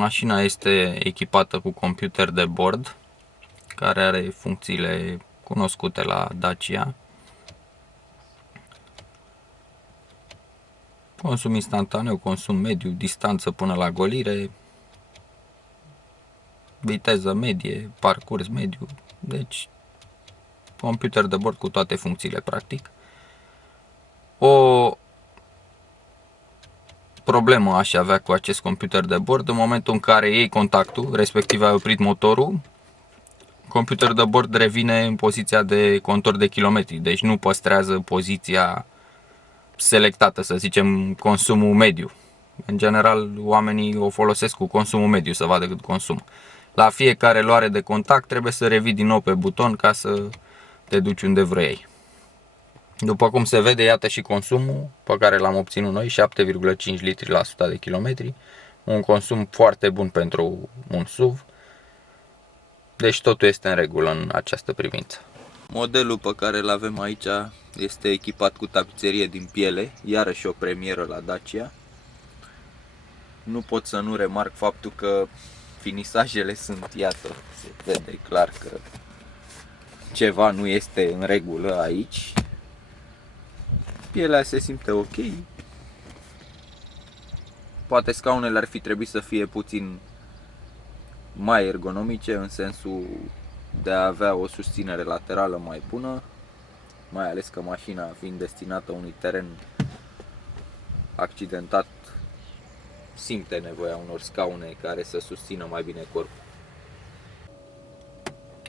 Mașina este echipată cu computer de bord, care are funcțiile cunoscute la Dacia. Consum instantaneu, consum mediu, distanță până la golire, viteză medie, parcurs mediu, deci computer de bord cu toate funcțiile practic. O problemă aș avea cu acest computer de bord: în momentul în care iei contactul, respectiv ai oprit motorul, computer de bord revine în poziția de contor de kilometri, deci nu păstrează poziția selectată, să zicem consumul mediu. În general, oamenii o folosesc cu consumul mediu să vadă cât consum. La fiecare luare de contact trebuie să revii din nou pe buton ca să te duci unde vrei. După cum se vede, iată și consumul pe care l-am obținut noi, 7,5 litri la 100 de kilometri. Un consum foarte bun pentru un SUV. Deci totul este în regulă în această privință. Modelul pe care îl avem aici este echipat cu tapiserie din piele, iarăși o premieră la Dacia. Nu pot să nu remarc faptul că finisajele sunt, iată, se vede clar că ceva nu este în regulă aici. Pielea se simte ok. Poate scaunele ar fi trebuit să fie puțin mai ergonomice, în sensul de a avea o susținere laterală mai bună, mai ales că mașina, fiind destinată unui teren accidentat, simte nevoia unor scaune care să susțină mai bine corpul.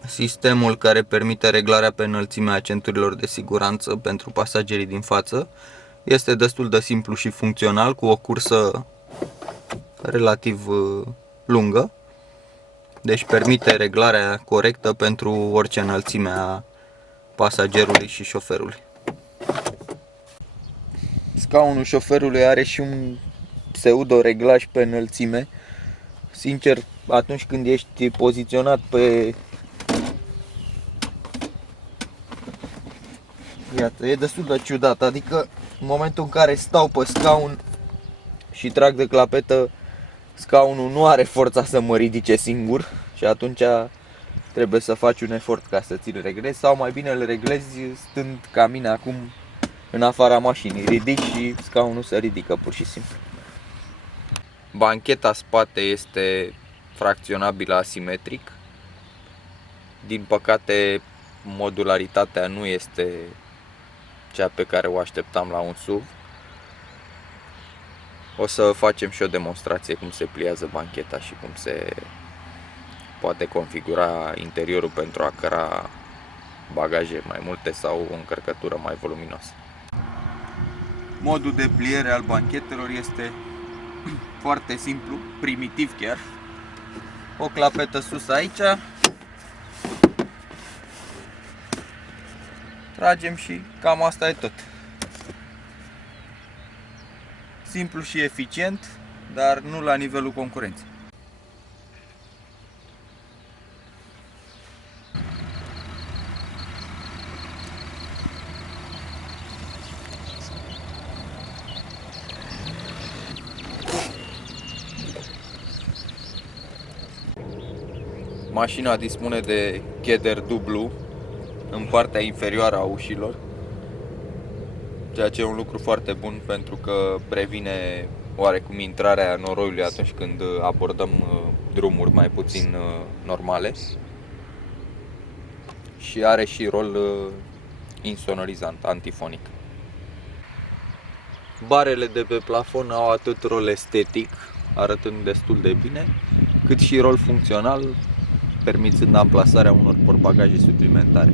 Sistemul care permite reglarea pe înălțimea centurilor de siguranță pentru pasagerii din față este destul de simplu și funcțional, cu o cursă relativ lungă. Deci permite reglarea corectă pentru orice înălțime a pasagerului și șoferului. Scaunul șoferului are și un pseudo-reglaj pe înălțime. Sincer, atunci când ești poziționat pe... Iată, e destul de ciudat, adică în momentul în care stau pe scaun și trag de clapetă, scaunul nu are forța să mă ridice singur și atunci trebuie să faci un efort ca să ți-l reglezi, sau mai bine îl reglezi stând ca mine acum în afara mașinii. Ridici și scaunul se ridică pur și simplu. Bancheta spate este fracționabilă asimetric. Din păcate, modularitatea nu este cea pe care o așteptam la un SUV. O să facem și o demonstrație cum se pliază bancheta și cum se poate configura interiorul pentru a căra bagaje mai multe sau o încărcătură mai voluminoasă. Modul de pliere al banchetelor este foarte simplu, primitiv chiar. O clapetă sus aici, tragem și cam asta e tot. Simplu și eficient, dar nu la nivelul concurenței. Mașina dispune de cheder dublu în partea inferioară a ușilor, ceea ce e un lucru foarte bun pentru că previne oarecum intrarea noroiului atunci când abordăm drumuri mai puțin normale, și are și rol insonorizant, antifonic. Barele de pe plafon au atât rol estetic, arătând destul de bine, cât și rol funcțional, permițând amplasarea unor portbagaje suplimentare.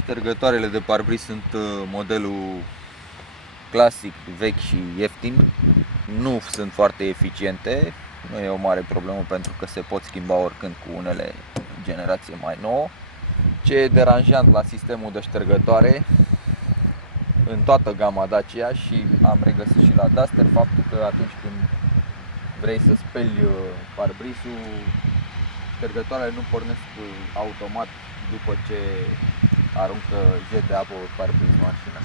Ștergătoarele de parbris sunt modelul clasic, vechi și ieftin. Nu sunt foarte eficiente, nu e o mare problemă pentru că se pot schimba oricând cu unele generație mai nouă. Ce e deranjant la sistemul de ștergătoare în toată gama Dacia, și am regăsit și la Duster, faptul că atunci când vrei să speli parbrisul, ștergătoarele nu pornesc automat după ce aruncă jet de apă pe parbriz mașina.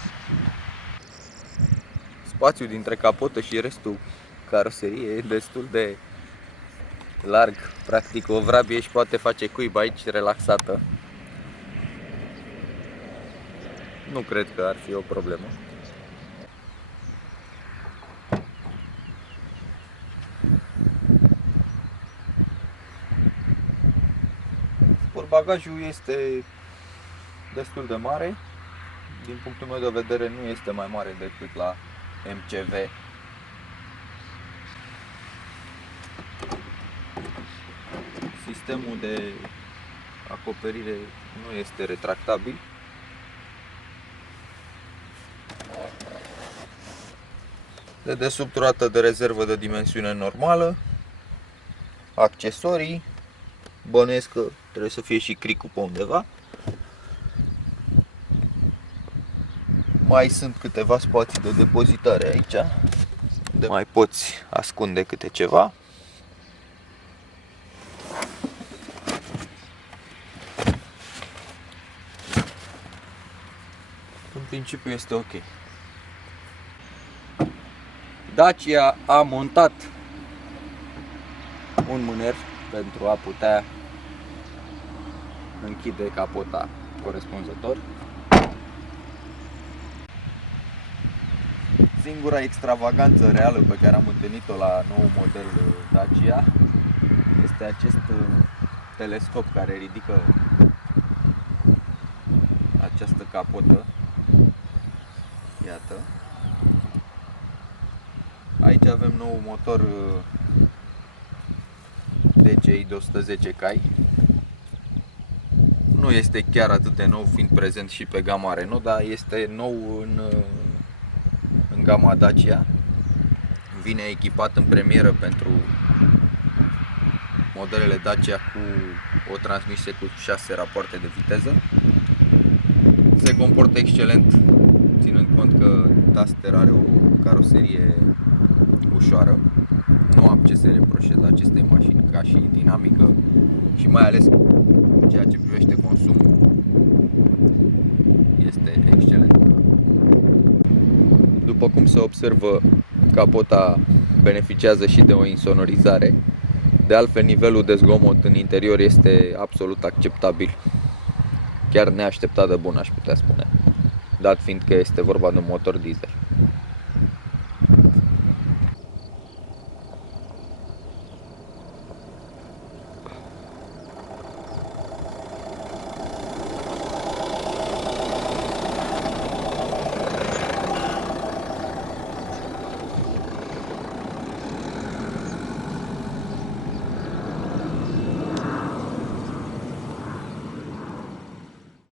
spațiul dintre capotă și restul caroseriei e destul de larg. Practic o vrabie își poate face cuib aici relaxată. Nu cred că ar fi o problemă. Bagajul este destul de mare. Din punctul meu de vedere nu este mai mare decât la MCV. Sistemul de acoperire nu este retractabil. Dedesubt roată de rezervă de dimensiune normală. Accesorii. Bănuiesc că trebuie să fie și cricul pe undeva. Mai sunt câteva spații de depozitare aici, unde mai poți ascunde câte ceva. În principiu este ok. Dacia a montat un mâner pentru a putea închide capota corespunzător. Singura extravaganță reală pe care am întâlnit-o la nou model Dacia este acest telescop care ridică această capotă. Iată. Aici avem nou motor DCI de 110 cai. Nu este chiar atât de nou, fiind prezent și pe gama Renault, dar este nou în gama Dacia. Vine echipat în premieră pentru modelele Dacia cu o transmisie cu 6 rapoarte de viteză. Se comportă excelent, ținând cont că Duster are o caroserie ușoară. Nu am ce să reproșez acestei mașini ca și dinamică și mai ales ceea ce privește consumul este excelent. După cum se observă, capota beneficiază și de o insonorizare. De altfel, nivelul de zgomot în interior este absolut acceptabil. Chiar neașteptat de bun, aș putea spune, dat fiind că este vorba de un motor diesel.